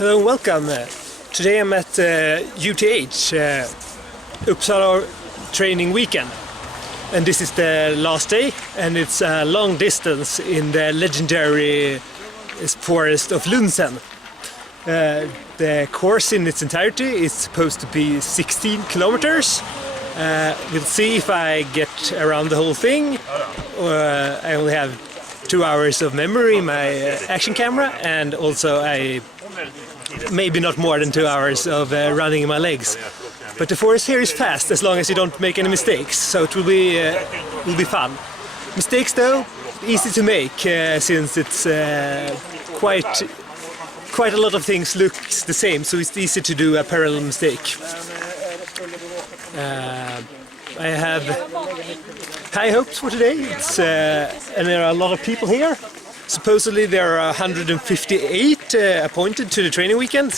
Hello and welcome. Today I'm at UTH, Uppsala Training Weekend, and this is the last day, and it's a long distance in the legendary forest of Lunsen. The course in its entirety is supposed to be 16 kilometers. We'll see if I get around the whole thing. I only have 2 hours of memory in my action camera, and also maybe not more than 2 hours of running in my legs. But the forest here is fast as long as you don't make any mistakes, so it will be fun. Mistakes though, easy to make since it's quite a lot of things looks the same, so it's easy to do a parallel mistake. I have high hopes for today, and there are a lot of people here. Supposedly there are 158 appointed to the training weekend,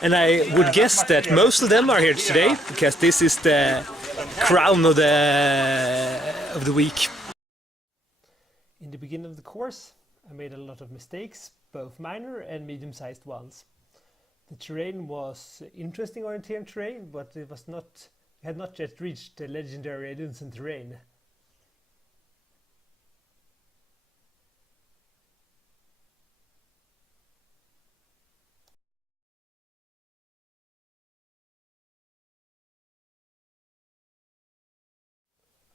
and I would guess that most of them are here today because this is the crown of the week. In the beginning of the course, I made a lot of mistakes, both minor and medium-sized ones. The terrain was interesting orienteering terrain, but it had not yet reached the legendary Lunsen terrain.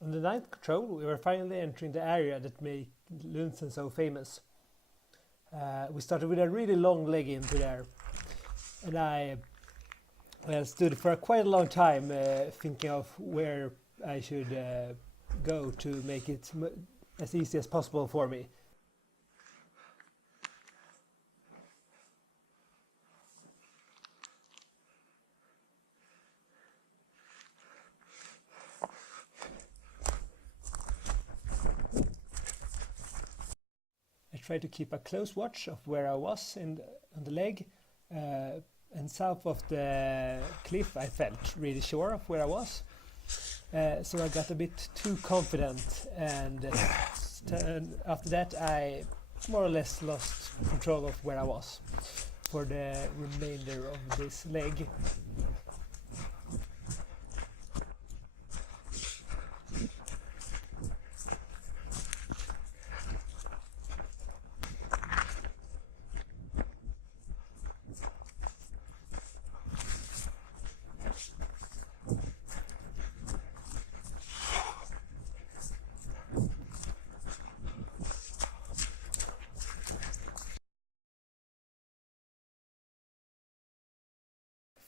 On the 9th control, we were finally entering the area that made Lunsen so famous. We started with a really long leg into there, and I stood for quite a long time thinking of where I should go to make it as easy as possible for me. I tried to keep a close watch of where I was on the leg, and south of the cliff I felt really sure of where I was. So I got a bit too confident, and after that I more or less lost control of where I was for the remainder of this leg.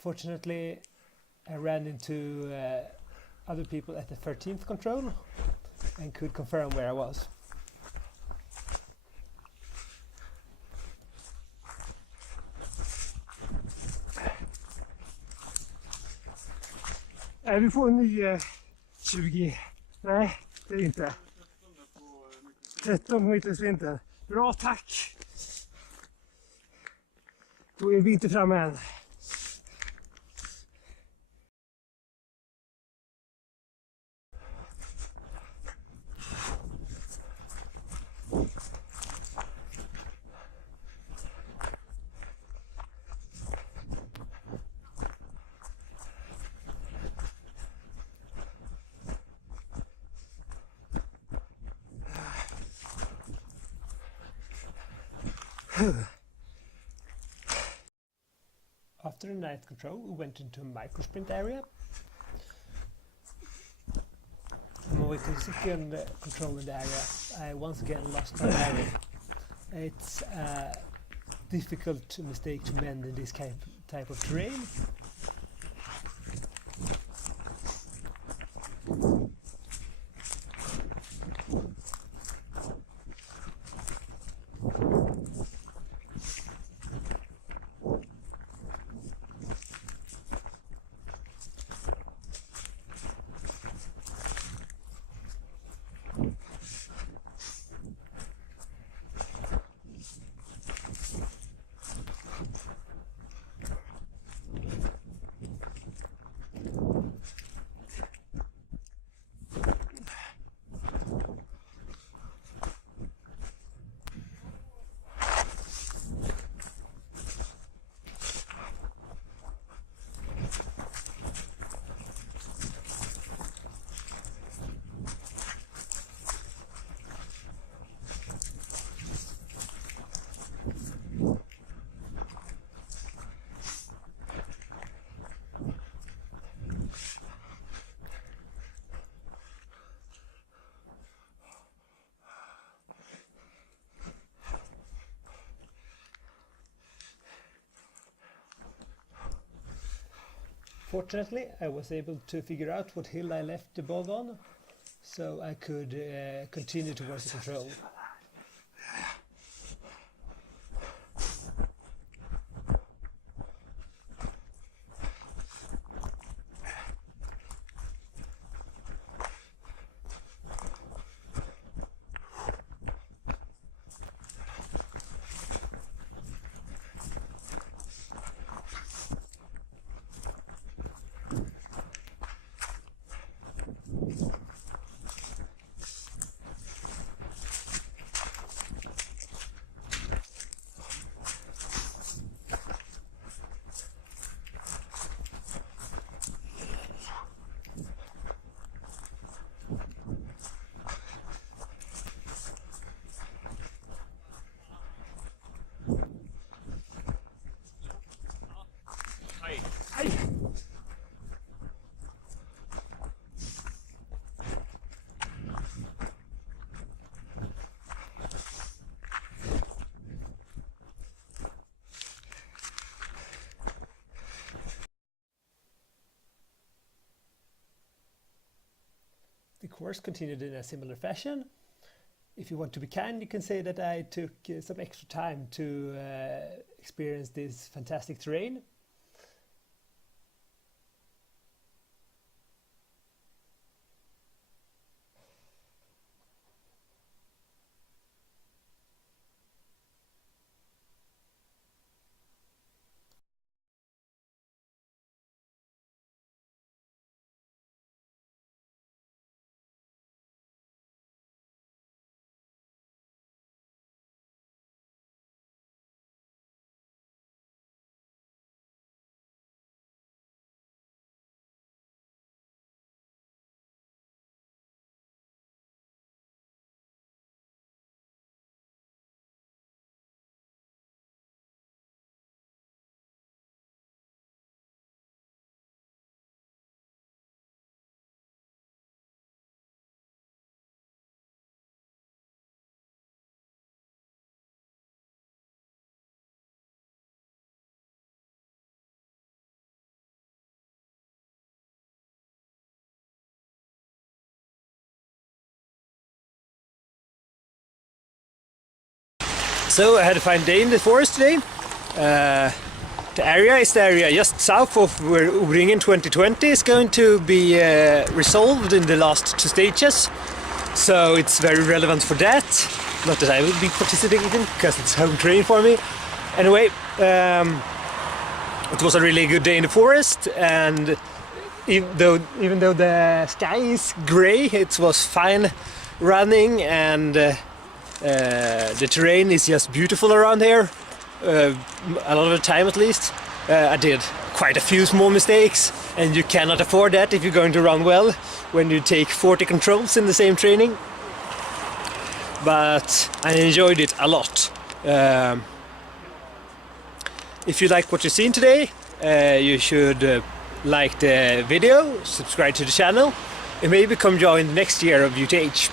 Fortunately, I ran into other people at the 13th control and could confirm where I was. Vi får en ny 20. Nej, det är inte. 13 meters vinter. Bra, tack! Då är vi inte framme än. After the 9th control, we went into a micro sprint area. On my way to the 2nd control in the area, I once again lost my bearing. It's a difficult mistake to mend in this type of terrain. Fortunately, I was able to figure out what hill I left the bog on, so I could continue towards the control. The course continued in a similar fashion. If you want to be kind, you can say that I took some extra time to experience this fantastic terrain. So I had a fine day in the forest today. The area is the area just south of where O-ringen 2020 is going to be resolved in the last 2 stages. So it's very relevant for that. Not that I will be participating because it's home training for me. Anyway, it was a really good day in the forest, and even though the sky is grey, it was fine running, and the terrain is just beautiful around here. A lot of the time at least. I did quite a few small mistakes, and you cannot afford that if you're going to run well when you take 40 controls in the same training. But I enjoyed it a lot. If you like what you've seen today, you should like the video, subscribe to the channel, and maybe come join the next year of UTH.